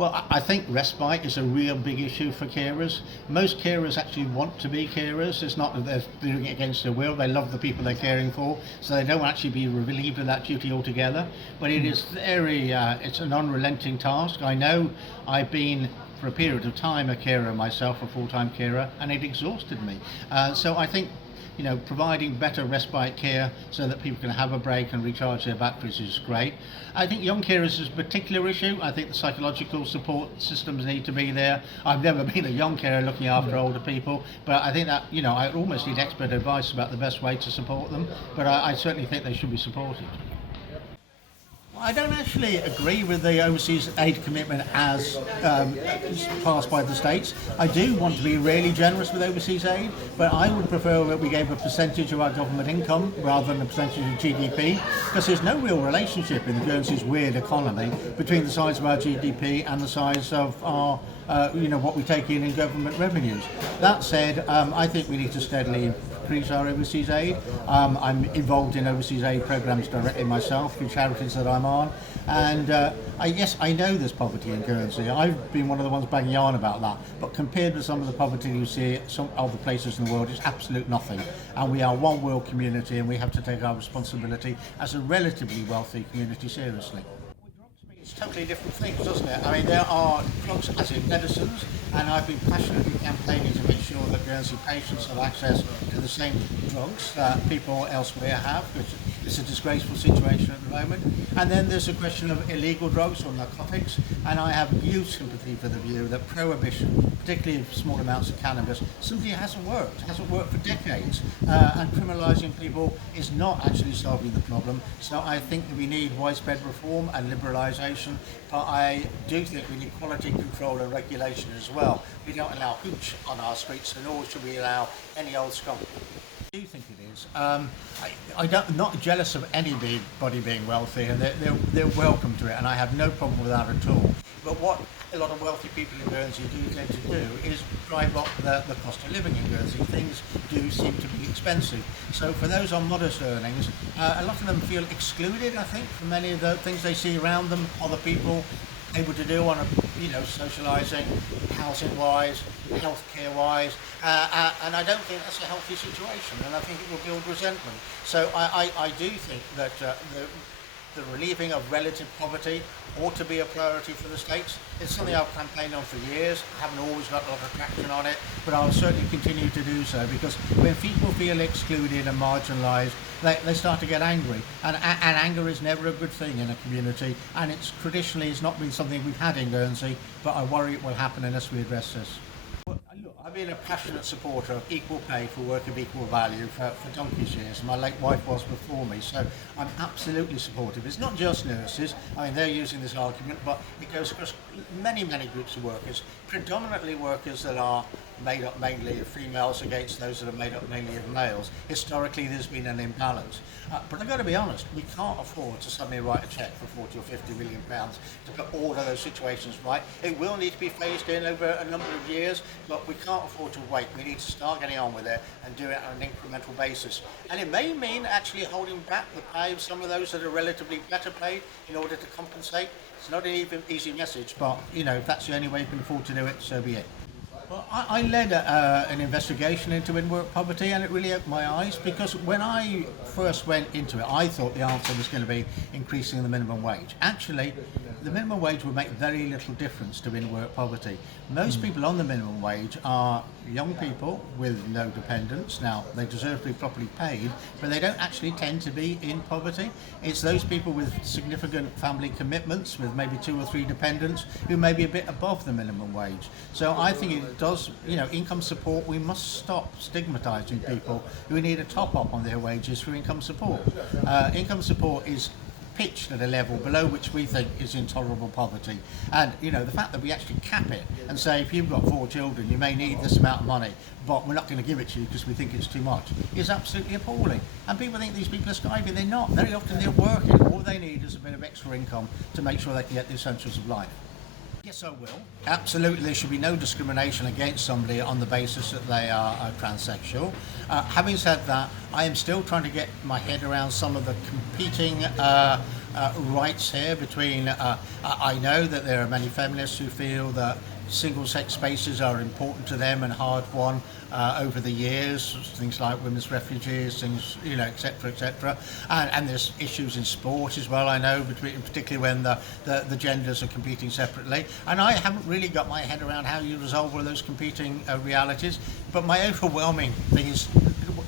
Well, I think respite is a real big issue for carers. Most carers actually want to be carers. It's not that they're doing it against their will. They love the people they're caring for, so they don't actually be relieved of that duty altogether. But it is it's an unrelenting task. I know I've been for a period of time a carer myself, a full-time carer, and it exhausted me. So I think providing better respite care so that people can have a break and recharge their batteries is great. I think young carers is a particular issue. I think the psychological support systems need to be there. I've never been a young carer looking after older people, but I think that, I almost need expert advice about the best way to support them, but I certainly think they should be supported. I don't actually agree with the overseas aid commitment as passed by the states. I do want to be really generous with overseas aid, but I would prefer that we gave a percentage of our government income rather than a percentage of GDP, because there's no real relationship in Guernsey's weird economy between the size of our GDP and the size of our what we take in government revenues. That said, I think we need to steadily increase our overseas aid. I'm involved in overseas aid programs directly myself through charities that I'm on, and yes, I know there's poverty in Guernsey. I've been one of the ones banging on about that, but compared with some of the poverty you see at some other places in the world, it's absolute nothing. And we are one world community, and we have to take our responsibility as a relatively wealthy community seriously. It's totally different things, doesn't it? I mean, there are drugs as in medicines, and I've been passionately campaigning to make sure that Guernsey patients have access to the same drugs that people elsewhere have, which is a disgraceful situation at the moment. And then there's a question of illegal drugs or narcotics, and I have huge sympathy for the view that prohibition, particularly of small amounts of cannabis, simply hasn't worked. It hasn't worked for decades, and criminalising people is not actually solving the problem. So I think that we need widespread reform and liberalisation, but I do think we need quality control and regulation as well. We don't allow hooch on our streets, and nor should we allow any old skunk. I do think it is. I'm not jealous of anybody being wealthy, and they're welcome to it, and I have no problem with that at all. But what a lot of wealthy people in Guernsey do tend to do is drive up the cost of living in Guernsey. Things do seem to be expensive. So for those on modest earnings, a lot of them feel excluded, I think, from many of the things they see around them, other people able to do on a, socialising, housing-wise, healthcare-wise, and I don't think that's a healthy situation, and I think it will build resentment. So I do think that the relieving of relative poverty ought to be a priority for the states. It's something I've campaigned on for years. I haven't always got a lot of traction on it, but I'll certainly continue to do so, because when people feel excluded and marginalised, they start to get angry, and anger is never a good thing in a community, and it's traditionally not been something we've had in Guernsey, but I worry it will happen unless we address this. Look, I've been a passionate supporter of equal pay for work of equal value for donkey's years. My late wife was before me, so I'm absolutely supportive. It's not just nurses. I mean, they're using this argument, but it goes across many groups of workers, predominantly workers that are made up mainly of females against those that are made up mainly of males. Historically, there's been an imbalance. But I've got to be honest, we can't afford to suddenly write a cheque for 40 or 50 million pounds to put all of those situations right. It will need to be phased in over a number of years, but we can't afford to wait. We need to start getting on with it and do it on an incremental basis. And it may mean actually holding back the pay of some of those that are relatively better paid in order to compensate. It's not an even easy message, but if that's the only way you can afford to do it, so be it. Well, I led an investigation into in-work poverty, and it really opened my eyes, because when I first went into it, I thought the answer was going to be increasing the minimum wage. Actually, the minimum wage would make very little difference to in-work poverty. Most people on the minimum wage are young people with no dependents. Now, they deserve to be properly paid, but they don't actually tend to be in poverty. It's those people with significant family commitments, with maybe 2 or 3 dependents, who may be a bit above the minimum wage. So I think it does, income support, we must stop stigmatising people who need a top-up on their wages for income support. Income support is pitched at a level below which we think is intolerable poverty. And the fact that we actually cap it and say, if you've got 4 children, you may need this amount of money, but we're not going to give it to you because we think it's too much, is absolutely appalling. And people think these people are skiving. They're not. Very often they're working. All they need is a bit of extra income to make sure they can get the essentials of life. Yes, I will. Absolutely, there should be no discrimination against somebody on the basis that they are transsexual. Having said that, I am still trying to get my head around some of the competing rights here between, I know that there are many feminists who feel that single-sex spaces are important to them and hard won over the years, things like women's refuges, things, etc., etc. And there's issues in sport as well, I know, particularly when the genders are competing separately. And I haven't really got my head around how you resolve all those competing realities, but my overwhelming thing is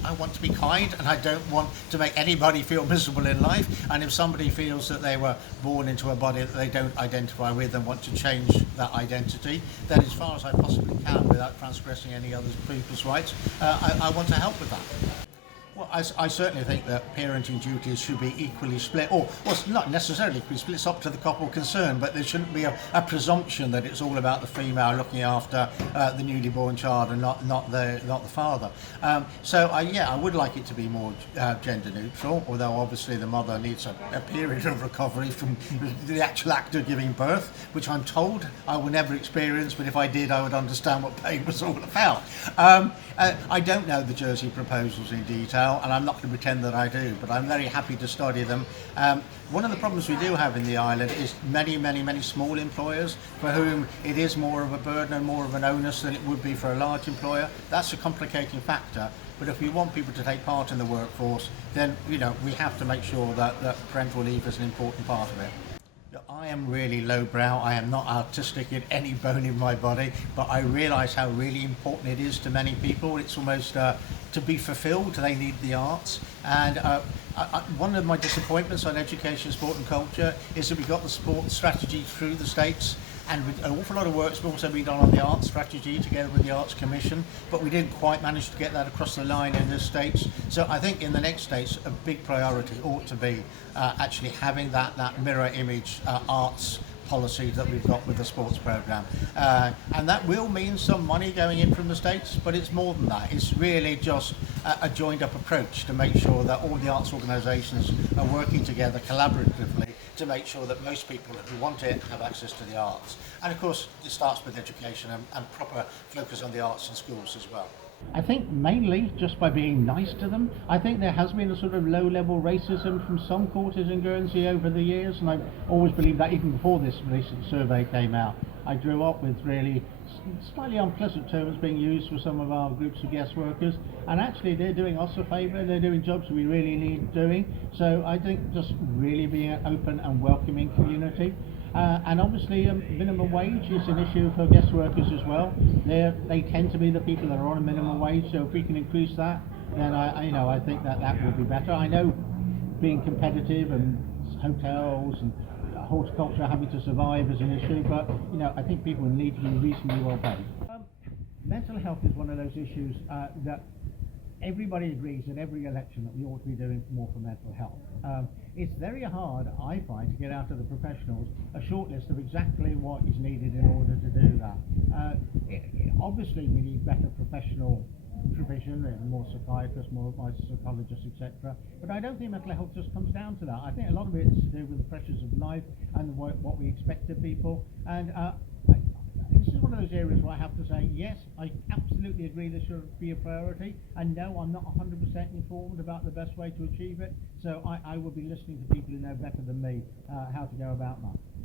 I want to be kind, and I don't want to make anybody feel miserable in life. And if somebody feels that they were born into a body that they don't identify with and want to change that identity, then as far as I possibly can, without transgressing any other people's rights, I want to help with that. Well, I certainly think that parenting duties should be equally split, or it's not necessarily equally split, it's up to the couple concerned, but there shouldn't be a presumption that it's all about the female looking after the newly born child and not the father. I would like it to be more gender neutral, although obviously the mother needs a period of recovery from the actual act of giving birth, which I'm told I will never experience, but if I did, I would understand what pain was all about. I don't know the Jersey proposals in detail, and I'm not going to pretend that I do, but I'm very happy to study them. One of the problems we do have in the island is many small employers for whom it is more of a burden and more of an onus than it would be for a large employer. That's a complicating factor, but if we want people to take part in the workforce, then we have to make sure that parental leave is an important part of it. I am really lowbrow. I am not artistic in any bone in my body, but I realise how really important it is to many people. It's almost to be fulfilled, they need the arts. And one of my disappointments on education, sport and culture is that we got the sports strategy through the States, and an awful lot of work's also been done on the arts strategy together with the Arts Commission, but we didn't quite manage to get that across the line in the States. So I think in the next States a big priority ought to be actually having that mirror image arts policy that we've got with the sports programme. And that will mean some money going in from the States, but it's more than that. It's really just a joined up approach to make sure that all the arts organisations are working together collaboratively to make sure that most people who want it have access to the arts. And of course it starts with education and proper focus on the arts in schools as well. I think mainly just by being nice to them. I think there has been a sort of low-level racism from some quarters in Guernsey over the years, and I've always believed that even before this recent survey came out. I grew up with really slightly unpleasant terms being used for some of our groups of guest workers, and actually they're doing us a favour, they're doing jobs we really need doing. So I think just really being an open and welcoming community. And obviously minimum wage is an issue for guest workers as well. They tend to be the people that are on a minimum wage, so if we can increase that, then I think that will be better. I know being competitive and hotels and horticulture having to survive is an issue, but I think people need to be reasonably well paid. Mental health is one of those issues that everybody agrees at every election that we ought to be doing more for mental health. It's very hard, I find, to get out of the professionals a short list of exactly what is needed in order to do that. Obviously we need better professional provision and more psychiatrists, more psychologists, etc. But I don't think mental health just comes down to that. I think a lot of it is to do with the pressures of life and what we expect of people. And this is one of those areas where I have to say, yes, I absolutely agree this should be a priority, and no, I'm not 100% informed about the best way to achieve it, so I will be listening to people who know better than me how to go about that.